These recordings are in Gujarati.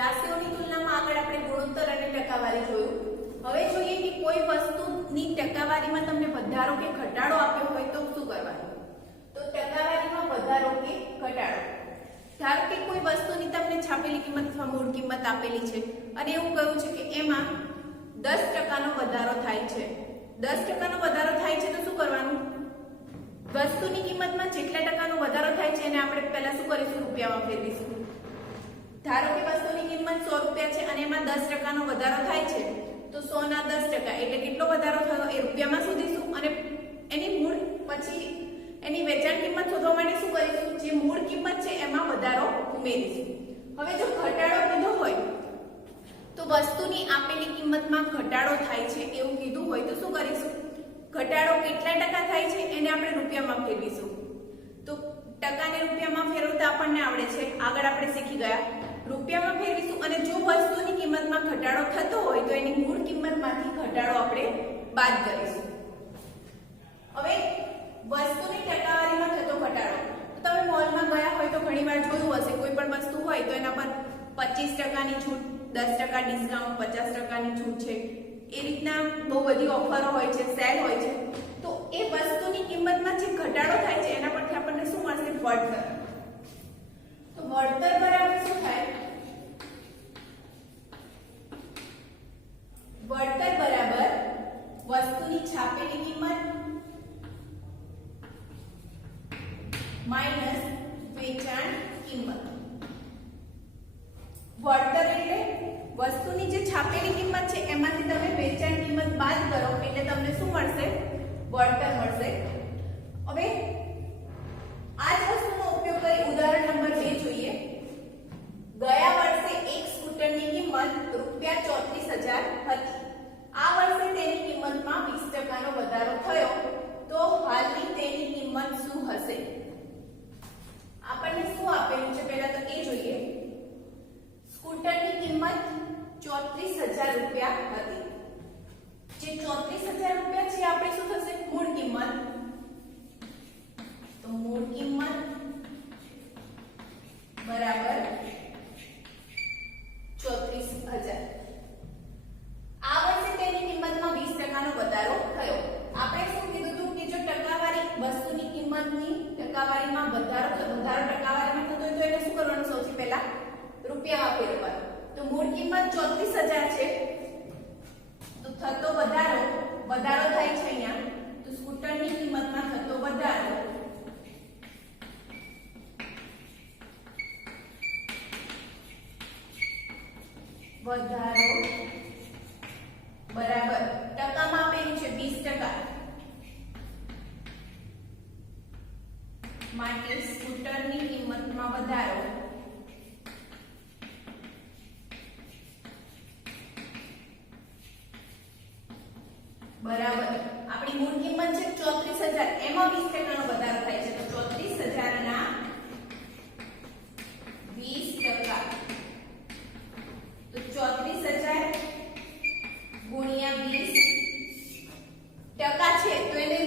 રાશિઓની તુલનામાં આગળ આપણે ગુણોત્તર અને ટકાવારી જોયું. હવે જોઈએ કે કોઈ વસ્તુની ટકાવારીમાં તમને વધારો કે ઘટાડો આપ્યો હોય તો શું કરવાનું. તો ટકાવારીમાં વધારો કે ઘટાડો, ધારો કે કોઈ વસ્તુની તમને છાપેલી કિંમત અથવા મૂળ કિંમત આપેલી છે અને એવું કહ્યું છે કે એમાં 10% નો વધારો થાય છે. 10% નો વધારો થાય છે તો શું કરવાનું, વસ્તુની કિંમતમાં જેટલા ટકાનો વધારો થાય છે એને આપણે પહેલા શું કરીશું, રૂપિયામાં ફેરવીશું. ધારો કે વસ્તુની કિંમત 100 રૂપિયા છે અને એમાં 10% નો વધારો થાય છે તો 100 ના 10% એટલે કેટલો વધારો થયો એ રૂપિયામાં શોધીશું અને એની મૂળ પછી એની વેચાણ કિંમત શોધવા માટે શું કરીશું, જે મૂળ કિંમત છે એમાં વધારો ઉમેરીશું. હવે જો ઘટાડો કીધો હોય તો વસ્તુની આપેલી કિંમતમાં ઘટાડો થાય છે એવું કીધું હોય તો શું કરીશું, ઘટાડો કેટલા ટકા થાય છે એને આપણે રૂપિયામાં ફેરવીશું. તો ટકાને રૂપિયામાં ફેરવતા આપણને આવડે છે, આગળ આપણે શીખી ગયા. રૂપિયામાં ફેરવીશું અને જો વસ્તુની કિંમતમાં ઘટાડો થતો હોય તો એની મૂળ કિંમતમાંથી ઘટાડો આપણે બાદ કરીશું. હવે વસ્તુની ટકાવારીમાં થતો ઘટાડો, તો તમે મોલમાં ગયા હોય તો ઘણીવાર જોયું હશે, કોઈ પણ વસ્તુ હોય તો એના પર 25%ની છૂટ, 10% ડિસ્કાઉન્ટ, 50%ની છૂટ છે, એ રીતના બહુ બધી ઓફરો હોય છે, સેલ હોય છે. તો એ વસ્તુની કિંમતમાં જે ઘટાડો થાય છે એના પરથી આપણને શું મળશે, વળતર. તો વળતર બરાબર શું થાય, વળતર બરાબર વસ્તુની છાપેલી કિંમત માઈનસ વેચાણ કિંમત. વળતર એટલે વસ્તુની જે છાપેલી કિંમત છે એમાંથી તમે વેચાણ કિંમત બાદ કરો એટલે તમને શું મળશે, વળતર મળશે. હવે આ જ વસ્તુનો ઉપયોગ કરી ઉદાહરણ નંબર 2 જોઈએ. ગયા વર્ષે એક સ્કૂટરની કિંમત ₹34,000 હતી. આ વર્ષે તેની કિંમતમાં 20% નો વધારો થયો તો હાલની તેની કિંમત શું હશે. આપણને શું આપેલું છે પહેલા તો એ જોઈએ. સ્કૂટરની કિંમત ₹34,000 હતી. જે ₹34,000 છે આપણે શું થશે, મૂળ કિંમત. તો મૂળ કિંમત બરાબર 34,000. આ વર્ષે તેની કિંમતમાં 20% નો વધારો થયો. આપણે શું કીધું હતું કે જો ટકાવારી વસ્તુની કિંમતની ટકાવારીમાં વધારો ટકાવારીમાં થતો હોય તો એને શું કરવાનું, સૌથી પહેલા રૂપિયામાં ફેરવવાનું. તો મૂળ કિંમત 34,000 છે તો થતો વધારો થાય છે અહીંયા. તો સ્કૂટરની કિંમતમાં થતો વધારો બરાબર ટકામાં આપેલું છે 20%, માટે સ્કૂટરની કિંમતમાં વધારો બરાબર આપણી મૂળ કિંમત છે 34,000, એમાં 20% નો વધારો થાય છે. તો 34,000 ના 20%, તો 34,000 ગુણ્યા 20 ટકા છે તો એને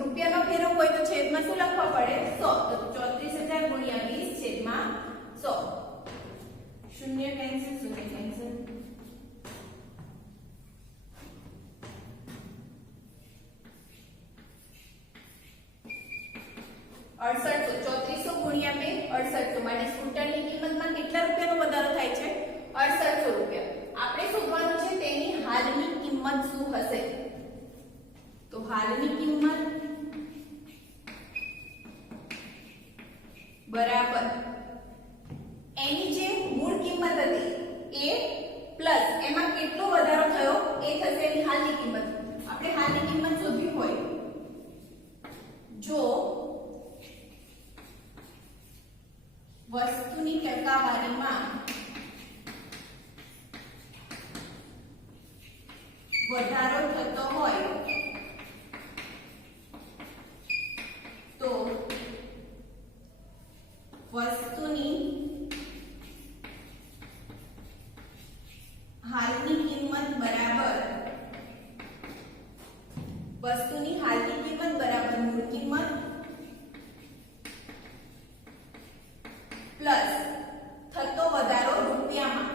રૂપિયામાં ફેરવવું હોય તો છેદમાં શું લખવા પડે, 100. તો 34,000 ગુણ્યા 20 છેદમાં 100. શૂન્ય કેન્સલ, શૂન્ય કેન્સલ. ₹6800. 3400 ગુણ્યા 2 6800, માટે સ્કૂટરની કિંમતમાં કેટલા રૂપિયાનો વધારો થાય છે, ₹6800. આપણે શોધવાનું છે તેની હાલની કિંમત શું હશે. તો હાલની કિંમત બરાબર એની જે મૂળ કિંમત હતી એ પ્લસ એમાં કેટલો વધારો થયો એ થશે એની હાલની કિંમત. આપણે હાલની કિંમત શોધવી હોય, જો વસ્તુની ટકાવારીમાં વધારો થતો હોય તો વસ્તુની હાલની કિંમત બરાબર મૂળ કિંમત પ્લસ થતો વધારો રૂપિયામાં.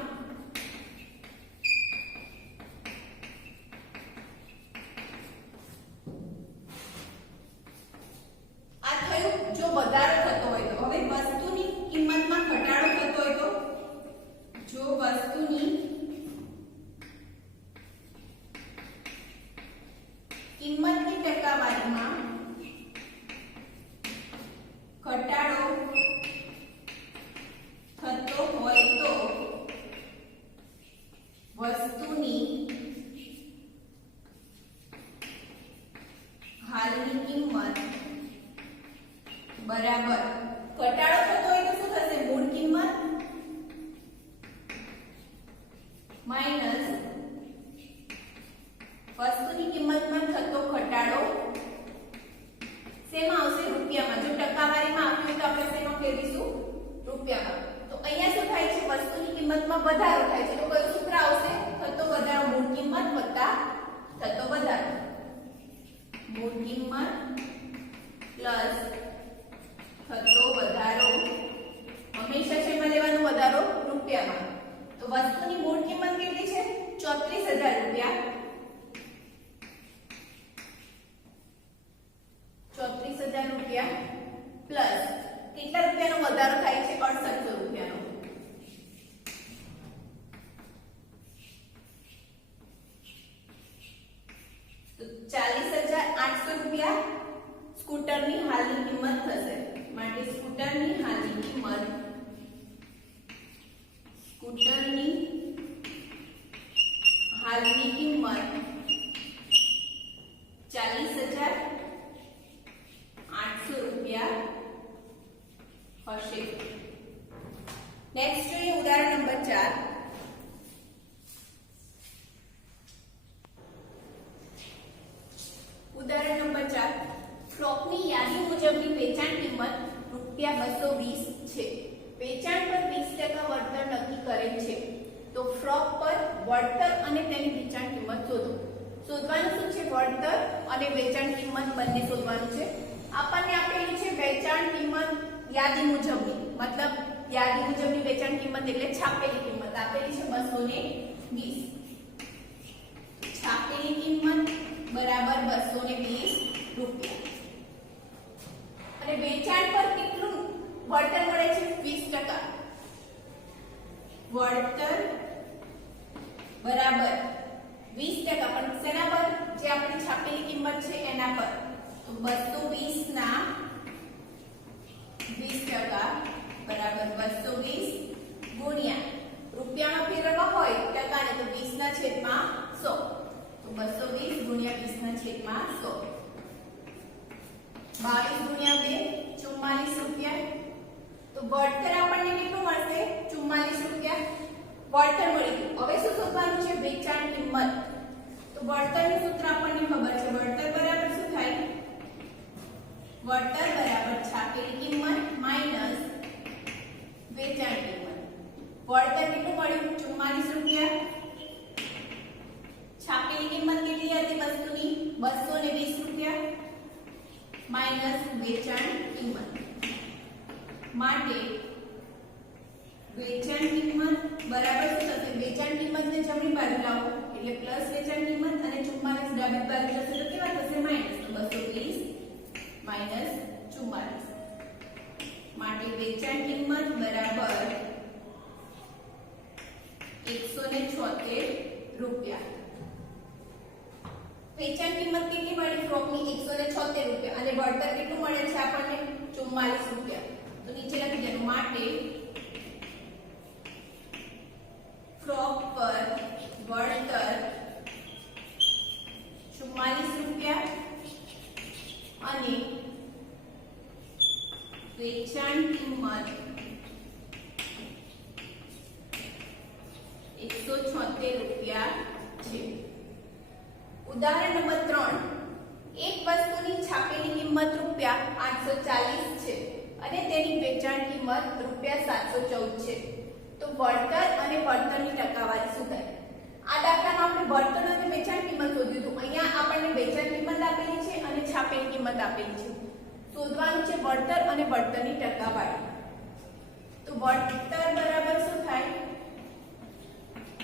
કિંમતની ટકાવારીમાં ઘટાડો થતો હોય તો વસ્તુની હાલની કિંમત બરાબર ઘટાડો થતો હોય તો શું થશે મૂળ કિંમત માઈનસ વસ્તુની કિંમતમાં થતો ઘટાડો શેમાં આવશે રૂપિયામાં જો ટકાવારીમાં આપ્યું તો આપણે શેમાં ફેરવીશું રૂપિયામાં તો અહીંયા શું થાય છે વસ્તુની કિંમતમાં વધારો થાય છે તો કયું સૂત્ર આવશે થતો વધારો મૂળ કિંમત વત્તા થતો વધારો મૂળ કિંમત પ્લસ થતો વધારો હંમેશા શેમાં લેવાનો વધારો રૂપિયામાં તો વસ્તુની મૂળ કિંમત કેટલી છે 34000 રૂપિયા 34000 રૂપિયા પ્લસ કેટલા રૂપિયાનો વધારો થાય છે 6800 રૂપિયાનો તો 40800 રૂપિયા સ્કૂટરની હાલની કિંમત થશે માટે સ્કૂટરની હાલની કિંમત 40800 રૂપિયા હશે નેક્સ્ટ જોઈએ ઉદાહરણ નંબર 4 ઉદાહરણ નંબર 4 ફ્રોકની યાદી મુજબની વેચાણ કિંમત ₹220 છે વેચાણ પર 20% વળતર નક્કી કરેલ છે તો ફ્રોક પર વળતર અને તેની વેચાણ કિંમત શોધો શોધવાનું શું છે વળતર અને વેચાણ કિંમત બંને શોધવાનું છે આપણને આપેલી છે વેચાણ કિંમત યાદી મુજબની મતલબ યાદી મુજબની વેચાણ કિંમત એટલે છાપેલી કિંમત આપેલી છે 220 છાપેલી કિંમત બરાબર 220 રૂપિયા અને વેચાણ પર કેટલું વળતર મળે છે 20% વળતર બરાબર 20% પણ શેના પર જે આપણી છાપેલી કિંમત છે એના પર તો 220 ના 20% બરાબર 220 ગુણ્યા રૂપિયામાં ફેરવવા હોય ટકાને તો 20 ના છેદમાં 100 તો 220 ગુણ્યા 20 ના છેદમાં 100 22 ગુણ્યા 2 44 રૂપિયા તો વળતર આપણને કેટલું મળશે 44 રૂપિયા વળતર મળી ગયું હવે શું શોધવાનું છે વેચાણ કિંમત તો વળતરનું સૂત્ર આપણને ખબર છે વળતર બરાબર શું થાય વળતર બરાબર છાપેલી કિંમત માઈનસ વેચાણ કિંમત વળતર કેટલું મળ્યું 44 રૂપિયા છાપેલી કિંમત કેટલી હતી વસ્તુની 220 રૂપિયા માઈનસ વેચાણ કિંમત માટે વેચાણ કિંમત બરાબર શું થશે વેચાણ કિંમતને જમણી બાજુ લાવો એટલે પ્લસ વેચાણ કિંમત અને 44 ડાબી બાજુ જશે તો કેવા થશે માઈનસ તો 220 માઈનસ 44 માટે વેચાણ કિંમત બરાબર 176 રૂપિયા વેચાણ કિંમત કેટલી મળી ફ્રોકની 176 રૂપિયા અને વળતર કેટલું મળે છે આપણને 44 રૂપિયા તો નીચે લખી દેવાનું માટે ફ્રોક પર વળતર 44 રૂપિયા અને વેચાણ કિંમત 176 રૂપિયા છે ઉદાહરણ નંબર 3 એક વસ્તુની છાપેલી કિંમત રૂપિયા 840 છે અને તેની વેચાણ કિંમત રૂપિયા 714 છે તો વળતર અને વળતરની ટકાવારી શું થાય આ દાખલામાં આપણે વળતર અને વેચાણ કિંમત શોધ્યું હતું અહીંયા આપણને વેચાણ કિંમત આપેલી છે અને છાપેલી કિંમત આપેલી છે શોધવાનું છે વળતર અને વળતરની ટકાવારી તો વળતર બરાબર શું થાય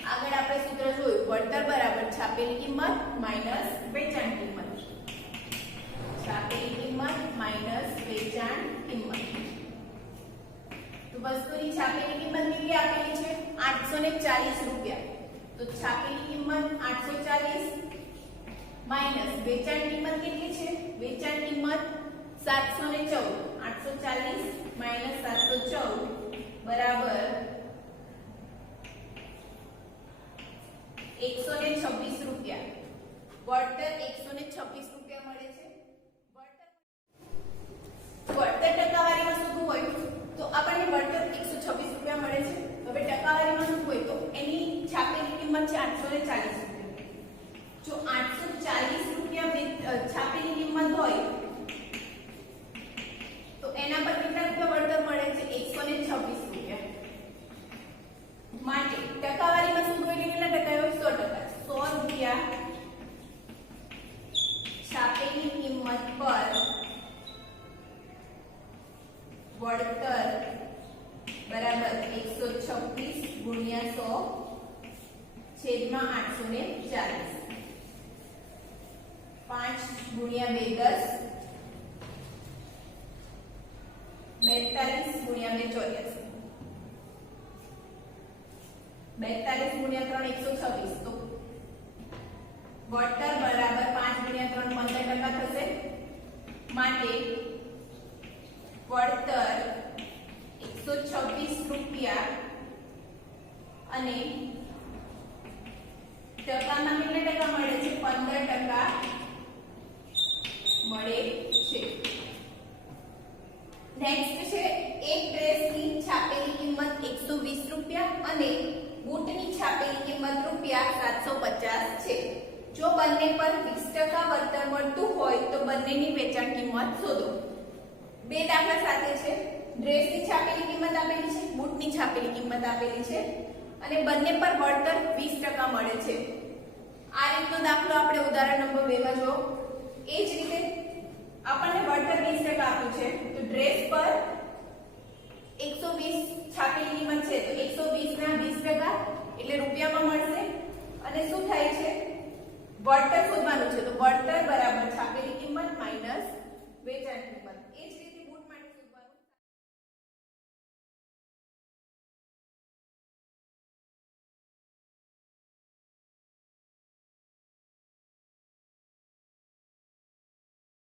આગળ આપણે સૂત્ર જોયું વળતર બરાબર છાપેલી કિંમત માઈનસ વેચાણ કિંમત છાપેલી કિંમત માઈનસ વેચાણ કિંમત તો વસ્તુની છાપેલી કિંમત કેટલી આપેલી છે 840 રૂપિયા તો છાપેલી કિંમત 840 માઈનસ વેચાણ કિંમત કેટલી છે? વેચાણ કિંમત 714, 840 માઈનસ 714 બરાબર 126 રૂપિયા. વળતર 126 રૂપિયા મળે છે. વળતર ટકાવારીમાં શું હોય તો આપણને વળતર 126 રૂપિયા મળે છે. હવે ટકાવારીમાં શું હોય તો એની છાપેલી કિંમત છે 840 રૂપિયા. જો 840 રૂપિયા છાપેલી કિંમત હોય તો એના પર કેટલા રૂપિયા વળતર મળે છે? 126 રૂપિયા. માટે ટકાવારીમાં શું હોય એટલે કેટલા ટકા? 100%. 100 રૂપિયા છાપેલી કિંમત પર વળતર બરાબર 126 ગુણ્યા 100 છેદમાં 840. 5 ગુણ્યા 2 10, 42 ગુણ્યા 2 84, 42 ગુણ્યા 3 126. તો વળતર બરાબર 5 ગુણ્યા 3 15% થશે. માટે વળતર 126 રૂપિયા અને ટકામાં કેટલા ટકા મળે છે? 15% મળે છે. નેક્સ્ટ છે એક ડ્રેસની છાપેલી કિંમત 120 રૂપિયા અને બૂટની છાપેલી કિંમત રૂપિયા 750 છે. જો બંને પર 20% વળતર મળતું હોય તો બંનેની વેચાણ કિંમત શોધો. બે દાખલા સાથે છે. ડ્રેસની છાપેલી કિંમત આપેલી છે, બૂટની છાપેલી કિંમત આપેલી છે અને બંને પર વળતર 20% મળે છે. આ રીતનો દાખલો આપણે ઉદાહરણ નંબર 2 માં જો. એ જ રીતે આપણને વળતર 20% આપ્યું છે તો ડ્રેસ પર 120 છાપેલી કિંમત છે તો 120 ના 20% એટલે રૂપિયામાં મળશે. અને શું થાય છે? વળતર શોધવાનું છે તો વળતર બરાબર છાપેલી કિંમત માઈનસ વેચાણ કિંમત. એ જ રીતે